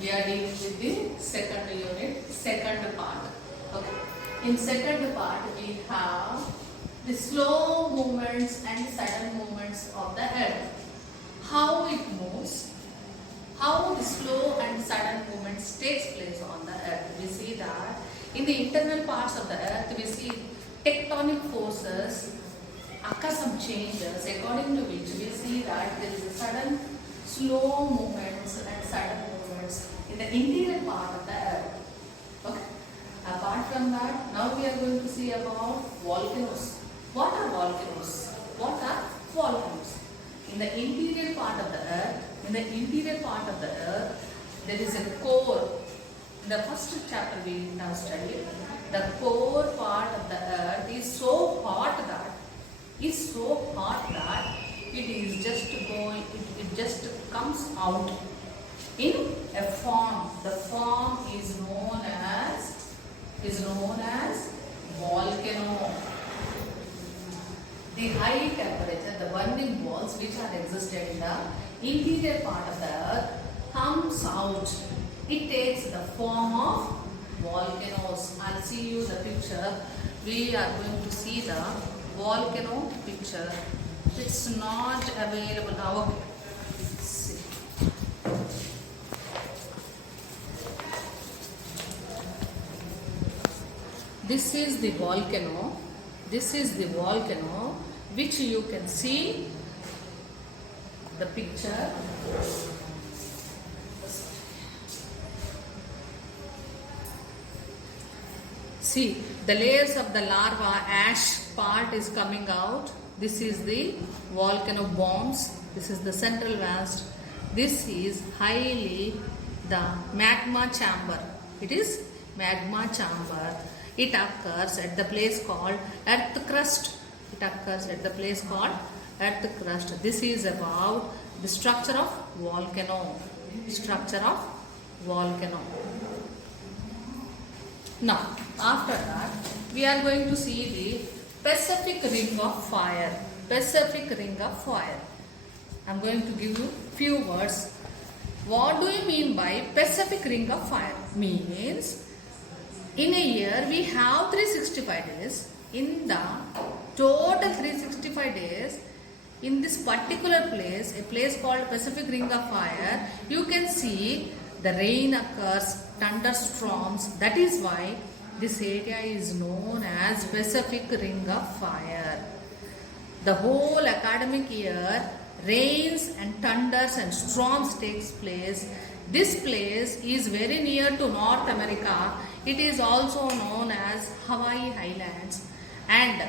we are dealing with the second unit, second part. Okay. In second part, we have the slow movements and sudden movements of the earth. How it moves, how the slow and sudden movements takes place on the earth. We see that in the internal parts of the earth, we see tectonic forces occur some changes according to which we see that there is a sudden slow movements and sudden movements in the interior part of the earth. Okay. Apart from that, now we are going to see about volcanoes. What are volcanoes? What are volcanoes? In the interior part of the earth, there is a core. In the first chapter we have studied, the core part of the earth is so hot that it is just going, it just comes out in a form. The form is known as volcano. The high temperature, the burning balls which are existed in the interior part of the earth comes out. It takes the form of volcanoes. I'll see you the picture. We are going to see the volcano picture. It's not available now. Okay. See. This is the volcano. This is the volcano which you can see the picture. See, the layers of the lava ash part is coming out. This is the volcano bombs. This is the central vast. This is highly the magma chamber. It is magma chamber. It occurs at the place called earth crust. This is about the structure of volcano. Now, after that, we are going to see the Pacific Ring of Fire. I'm going to give you few words. What do you mean by Pacific Ring of Fire? Means, in a year we have 365 days. In the total 365 days, in this particular place, a place called Pacific Ring of Fire, you can see the rain occurs, thunderstorms. That is why this area is known as Pacific Ring of Fire. The whole academic year, rains and thunders and storms takes place. This place is very near to North America. It is also known as Hawaii Islands, and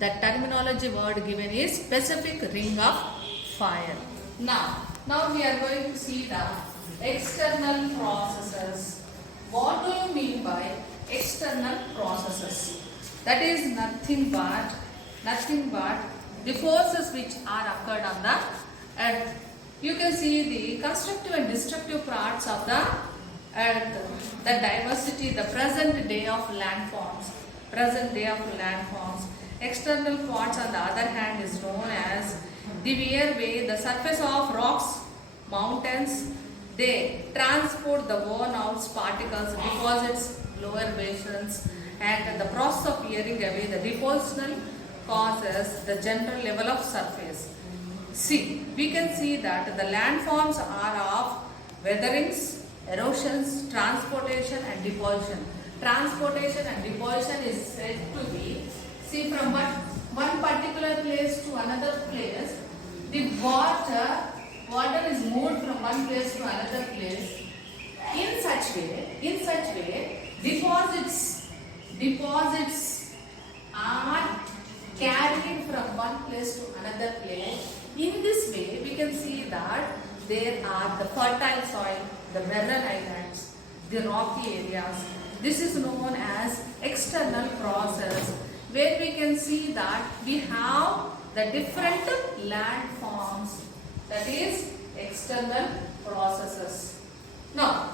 the terminology word given is Pacific Ring of Fire. Now we are going to see the external processes. What do you mean by external processes? That is nothing but the forces which are occurred on the earth. You can see the constructive and destructive parts of the earth, the diversity, the present day of landforms. External parts on the other hand is known as the wear way, the surface of rocks, mountains. They transport the worn out particles, deposits, lower basins, and the process of wearing away the depositional causes the general level of surface. See, we can see that the landforms are of weatherings, erosions, transportation and deposition. Transportation and deposition is said to be, see, from one particular place to another place, the water is moved from one place to another place. In such way, deposits are carried from one place to another place. In this way, we can see that there are the fertile soil, the barren islands, the rocky areas. This is known as external process, where we can see that we have the different landforms. That is external processes. Now,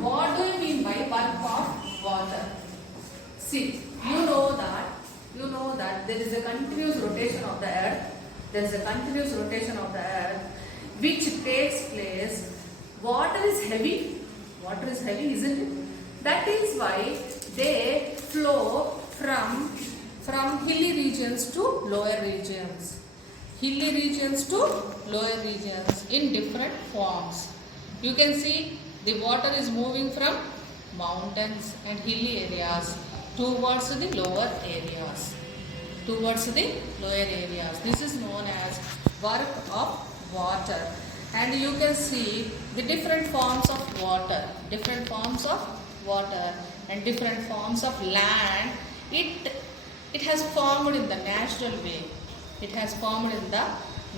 what do you mean by bulk of water? See, you know that there is a continuous rotation of the earth. Which takes place Water is heavy. Water is heavy, isn't it? That is why they flow from hilly regions to lower regions. Hilly regions to lower regions in different forms. You can see the water is moving from mountains and hilly areas towards the lower areas. Towards the lower areas. This is known as work of water. And you can see the different forms of water. Different forms of water and different forms of land. It has formed in the natural way. It has formed in the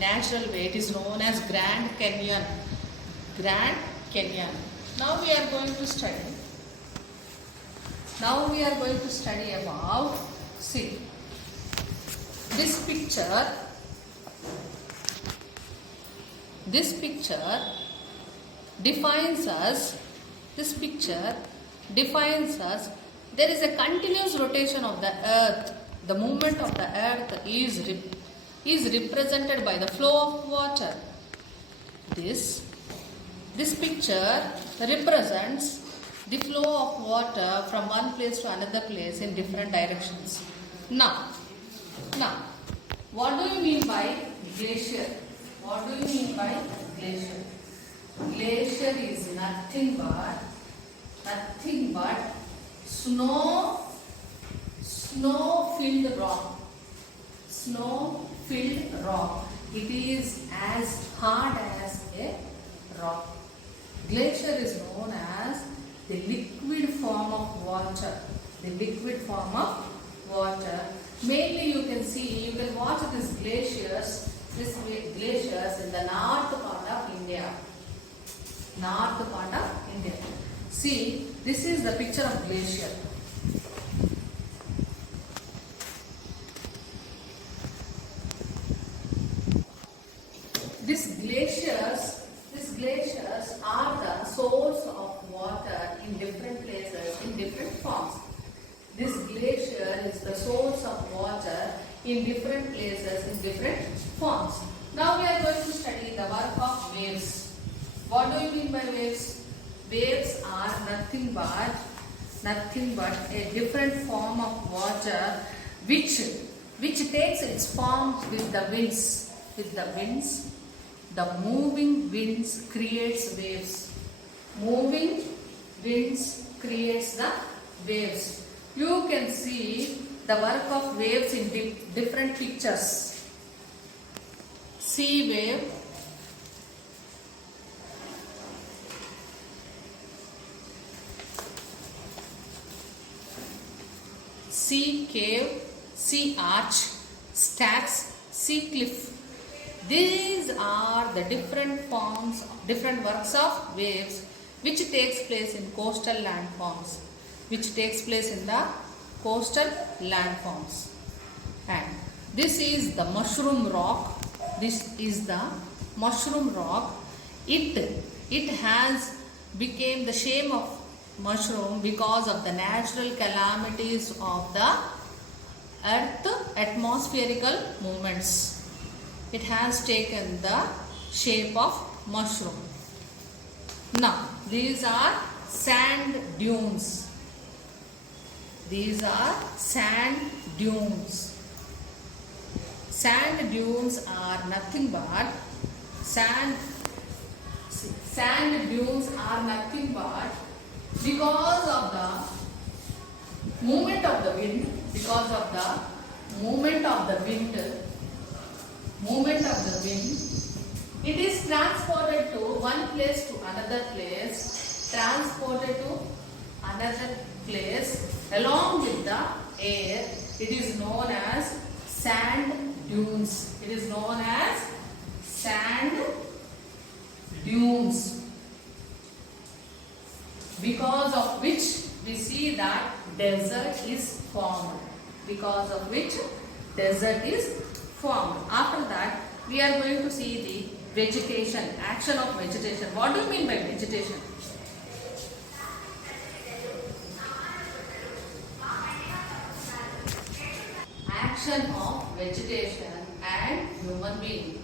natural way. It is known as Grand Canyon. Grand Canyon. Now we are going to study. Now we are going to study about, see, this picture defines us. This picture defines us. There is a continuous rotation of the earth. The movement of the earth is represented by the flow of water. This picture represents the flow of water from one place to another place in different directions. Now, what do you mean by glacier? What do you mean by glacier? Glacier is nothing but snow-filled rock. Snow-filled rock. It is as hard as a rock. Glacier is known as the liquid form of water. The liquid form of water. Mainly you can watch these glaciers in the north part of India. North part of India. See, this is the picture of glacier. These glaciers are the source of water in different places, in different forms. This glacier is the source of water in different places, in different forms. Now we are going to study the work of waves. What do you mean by waves? Waves are nothing but a different form of water which takes its form with the winds. The moving winds creates waves. Moving winds creates the waves. You can see the work of waves in different pictures. Sea wave, sea cave, sea arch, stacks, sea cliff. These are the different works of waves which takes place in coastal landforms. And this is the mushroom rock. It has become the shape of mushroom because of the natural calamities of the earth atmospherical movements. It has taken the shape of mushroom. Now, these are sand dunes. Sand dunes are nothing but because of the movement of the wind, it is transported to one place to another place, along with the air. It is known as sand dunes. Because of which we see that desert is formed. After that, we are going to see the vegetation, action of vegetation. What do you mean by vegetation? Action of vegetation and human being.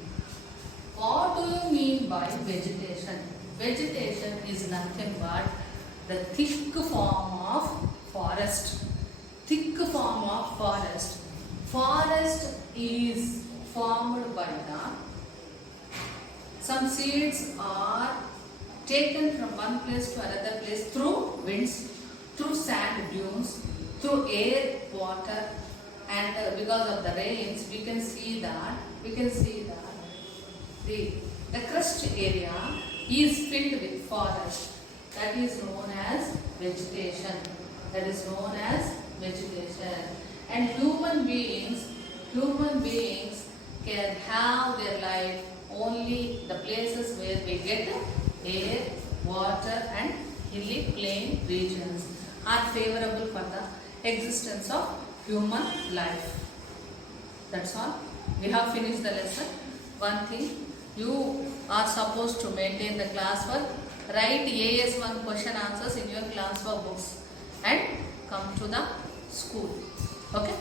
What do you mean by vegetation? vegetation is nothing but the thick form of forest. Thick form of forest. Forest is formed by some seeds are taken from one place to another place through winds, through sand dunes, through air, water, and because of the rains, we can see that the crust area is filled with forest. That is known as vegetation. That is known as vegetation. And human beings can have their life only the places where we get air, water, and hilly plain regions are favorable for the existence of human life. That's all. We have finished the lesson. One thing, you are supposed to maintain the classwork. Write AS1 question answers in your classwork books and come to the school. Okay.